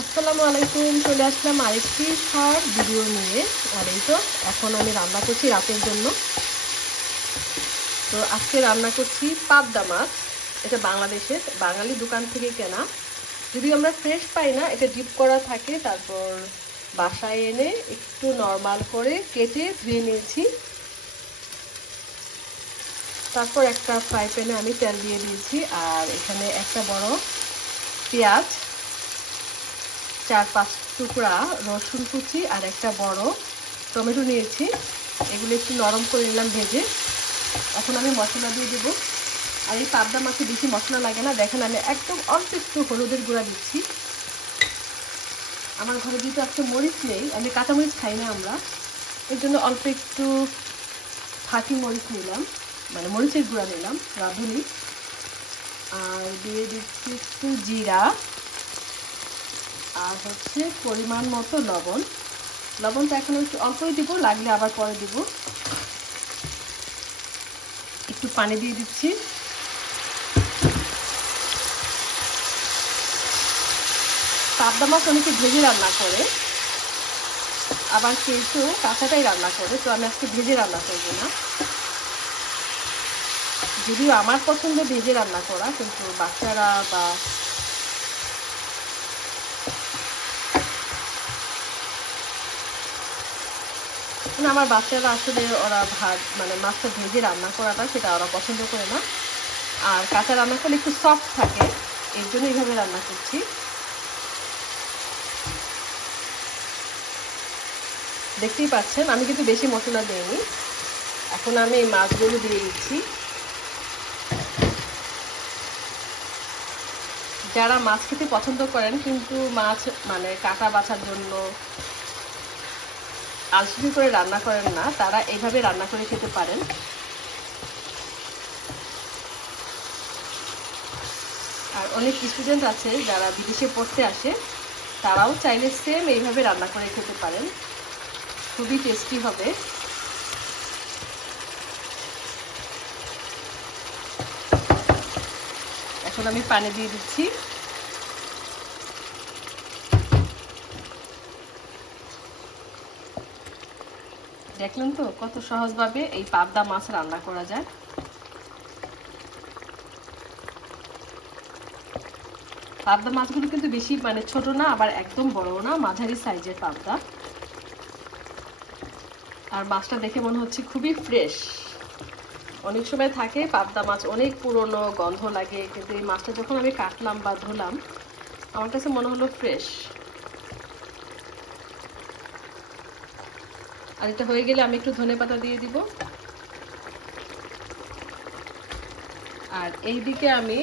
আসসালামু আলাইকুম। চলে আসলাম আরেকটি শর্ট ভিডিও নিয়ে। আর এই তো এখন আমি রান্না করছি রাতের জন্য। তো আজকে রান্না করছি পাবদা মাছ। এটা বাংলাদেশের বাঙালি দোকান থেকে কেনা। যদিও আমরা ফ্রেশ পাই না, এটা ডিপ করা থাকে। তারপর বাসায় এনে একটু নরমাল করে কেটে ধুয়ে নিয়েছি। তারপর একটা ফ্রাই প্যানে আমি তেল দিয়ে দিয়েছি। আর এখানে একটা বড় পেঁয়াজ, 4-5 টুকরা রসুন কুচি আর একটা বড় টমেটো নিয়েছি। এগুলো একটু নরম করে নিলাম ভেজে। এখন আমি মশলা দিয়ে দেবো। আর এই পাবদা মাছে বেশি মশলা লাগে না। দেখেন আমি একদম অল্প একটু হলুদের গুঁড়া দিচ্ছি। আমার ঘরে যেহেতু আজকে মরিচ নেই, আমি কাঁচামরিচ খাই না আমরা, এর জন্য অল্প একটু ফাঁকি মরিচ নিলাম, মানে মরিচের গুঁড়া নিলাম রাঁধুনি। আর দিয়ে দিচ্ছি একটু জিরা, আর হচ্ছে পরিমাণ মতো লবণ। লবণটা এখন একটু অল্পই দিব, লাগলে আবার পরে দিব। একটু পানি দিয়ে দিচ্ছি। পাবদা মাছ অনেকে ভেজে রান্না করে, আবার কেউ কেউ কাঁচাটাই রান্না করে। তো আমি আজকে ভেজে রান্না করবো না। যদিও আমার পছন্দ ভেজে রান্না করা, কিন্তু বাচ্চারা বা আমার বাচ্চারা আসলে ওরা মানে মাছটা ভেজে রান্না করাটা সেটা ওরা পছন্দ করে না। আর কাঁচা রান্না করলে একটু সফট থাকে, এর জন্য এইভাবে রান্না করছি। দেখতেই পাচ্ছেন আমি কিন্তু বেশি মশলা দিইনি। এখন আমি এই মাছগুলো দিয়ে দিচ্ছি। যারা মাছ খেতে পছন্দ করেন কিন্তু মাছ মানে কাটা বাছার জন্য আলসেমি করে রান্না করেন না, তারা এইভাবে রান্না করে খেতে পারেন। আর অনেক স্টুডেন্ট আছে যারা বিদেশে পড়তে আসে, তারাও চাইলে সেম এইভাবে রান্না করে খেতে পারেন, খুবই টেস্টি হবে। এখন আমি পানি দিয়ে দিচ্ছি। দেখলেন তো কত সহজভাবে এই পাবদা মাছ রান্না করা যায়। পাবদা মাছগুলো কিন্তু বেশি মানে ছোট না, আবার একদম বড় না, মাঝারি সাইজের পাবদা। আর মাছটা দেখে মনে হচ্ছে খুবই ফ্রেশ। অনেক সময় থাকে পাবদা মাছ অনেক পুরনো, গন্ধ লাগে, কিন্তু এই মাছটা যখন আমি কাটলাম বা ধুলাম, আমার কাছে মনে হলো ফ্রেশ। আর এটা হয়ে গেলে আমি একটু ধনেপাতা দিয়ে দিব। আর এই দিকে আমি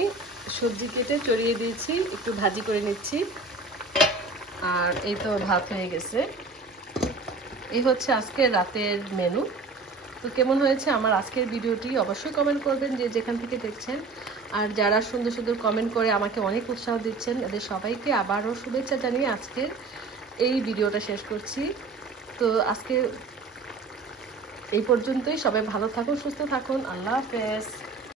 সবজি কেটে চড়িয়ে দিয়েছি, একটু ভাজি করে নিচ্ছি। আর এই তো ভাত হয়ে গেছে। এই হচ্ছে আজকে রাতের মেনু। তো কেমন হয়েছে আমার আজকের ভিডিওটি অবশ্যই কমেন্ট করবেন, যে যেখান থেকে দেখছেন। আর যারা সুন্দর সুন্দর কমেন্ট করে আমাকে অনেক উৎসাহ দিচ্ছেন, এদের সবাইকে আবারও শুভেচ্ছা জানিয়ে আজকের এই ভিডিওটা শেষ করছি। তো আজকে এই পর্যন্তই। সবাই ভালো থাকুন, সুস্থ থাকুন। আল্লাহ হাফেজ।